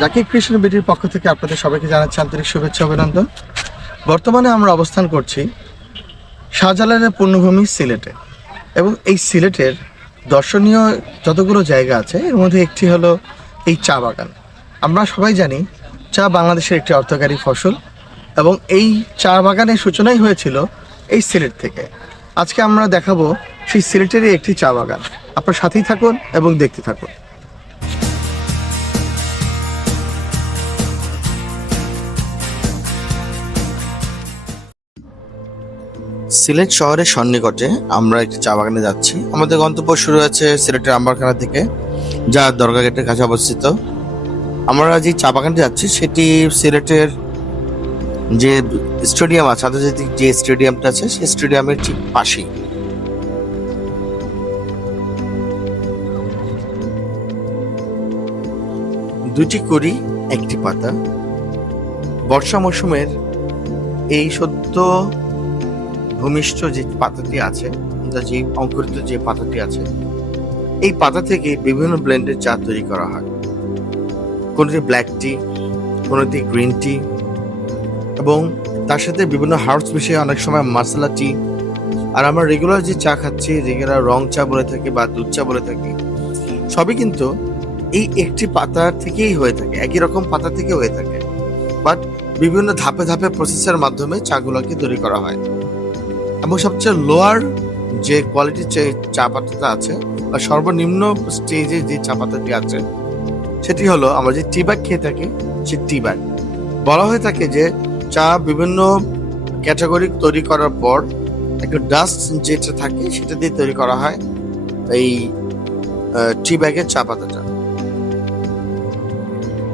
জাকির কৃষ্ণ বিডির পক্ষ থেকে আপনাদের সবাইকে জানাচ্ছি আন্তরিক শুভেচ্ছা অভিনন্দন। বর্তমানে আমরা অবস্থান করছি শাহজালালের পূর্ণভূমি সিলেটে এবং এই সিলেটের দর্শনীয় যতগুলো জায়গা আছে, এর মধ্যে একটি হলো এই চা বাগান। আমরা সবাই জানি চা বাংলাদেশের একটি অর্থকারী ফসল এবং এই চা বাগানের সূচনাই হয়েছিল এই সিলেট থেকে। আজকে আমরা দেখাবো সেই সিলেটেরই একটি চা বাগান। আপনার সাথেই থাকুন এবং দেখতে থাকুন। সিলেট শহরের সন্নিকটে আমরা একটি চা বাগানে যাচ্ছি। আমাদের গন্তব্য শুরু হয়েছে সিলেটের আম্বারখানা থেকে, যা দরগা গেটের কাছে অবস্থিত। আমরা যে চা বাগানটি যাচ্ছি, সেটি সিলেটের যে স্টেডিয়াম আছে, আন্তর্জাতিক যে স্টেডিয়ামটা আছে, সেই স্টেডিয়ামের ঠিক পাশেই। দুটি করি একটি পাতা। বর্ষা মৌসুমের এই সদ্য ভূমিষ্ঠ যে পাতাটি আছে যা অঙ্কুরিত যে পাতাটি আছে, এই পাতা থেকে বিভিন্ন ব্লেন্ডের চা তৈরি করা হয়। কোনোটি ব্ল্যাক টি, কোনোটি গ্রিন টি, এবং তার সাথে বিভিন্ন হার্বস মিশিয়ে অনেক সময় মশলা টি। আর আমরা রেগুলার যে চা খাচ্ছি, রেগুলার রং চা বলে থাকি বা দুধ চা বলে থাকি, সবই কিন্তু এই একটি পাতা থেকেই হয়ে থাকে, একই রকম পাতা থেকে হয়ে থাকে। বাট বিভিন্ন ধাপে ধাপে প্রসেসের মাধ্যমে চাগুলোকে তৈরি করা হয়। এবং সবচেয়ে লোয়ার যে কোয়ালিটির যে চা পাতাটা আছে, বা সর্বনিম্ন স্টেজে যে চা পাতাটি আছে, সেটি হলো আমরা যে টি ব্যাগ খেয়ে থাকি, সে টি ব্যাগ বলা হয়ে থাকে যে চা বিভিন্ন ক্যাটাগরি তৈরি করার পর একটু ডাস্ট যেটা থাকে, সেটা দিয়ে তৈরি করা হয় এই টি ব্যাগের চা পাতাটা।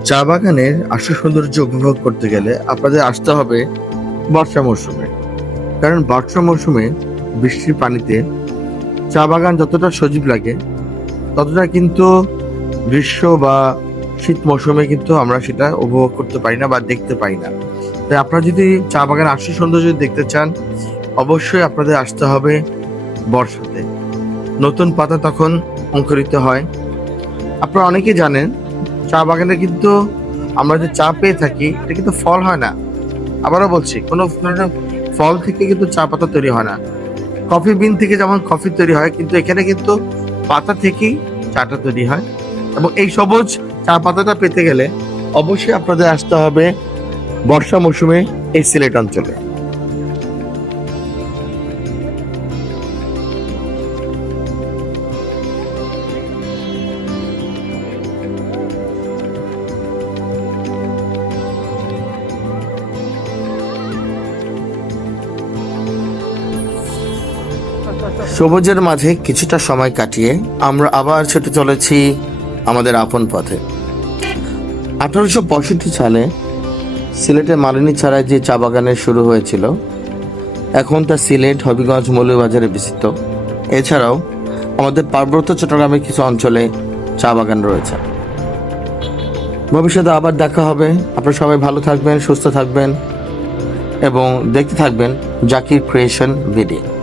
চা বাগানের আসল সৌন্দর্য উপভোগ করতে গেলে আপনাদের আসতে হবে বর্ষা মৌসুমে কারণ বর্ষা মৌসুমে বৃষ্টির পানিতে চা বাগান যতটা সজীব লাগে, ততটা কিন্তু গ্রীষ্ম বা শীত মৌসুমে কিন্তু আমরা সেটা উপভোগ করতে পারি না বা দেখতে পাই না। তাই আপনারা যদি চা বাগান আসল সৌন্দর্য দেখতে চান, অবশ্যই আপনাদের আসতে হবে বর্ষাতে। নতুন পাতা তখন অঙ্কুরিত হয়। আপনারা অনেকেই জানেন, চা বাগানে কিন্তু আমরা যে চা পেয়ে থাকি, এটা কিন্তু ফল হয় না। আবারও বলছি, কোনো ধরনের ফল থেকে কিন্তু চা পাতা তৈরি হয় না। কফি বিন থেকে যেমন কফি তৈরি হয়, কিন্তু এখানে কিন্তু পাতা থেকেই চাটা তৈরি হয়। এবং এই সবুজ চা পাতাটা পেতে গেলে অবশ্যই আপনাদের আসতে হবে বর্ষা মৌসুমে এই সিলেট অঞ্চলে। সবুজের মাঝে কিছুটা সময় কাটিয়ে আমরা আবার ছুটে চলেছি আমাদের আপন পথে। আঠারোশো পঁয়ষট্টি সালে সিলেটের মালিনী ছাড়ায় যে চা বাগানের শুরু হয়েছিল, এখন তা সিলেট, হবিগঞ্জ মৌলবাজারে বিস্তৃত। এছাড়াও আমাদের পার্বত্য চট্টগ্রামের কিছু অঞ্চলে চা বাগান রয়েছে। ভবিষ্যতে আবার দেখা হবে। আপনারা সবাই ভালো থাকবেন, সুস্থ থাকবেন এবং দেখতে থাকবেন জাকির ক্রিয়েশন ভিডিও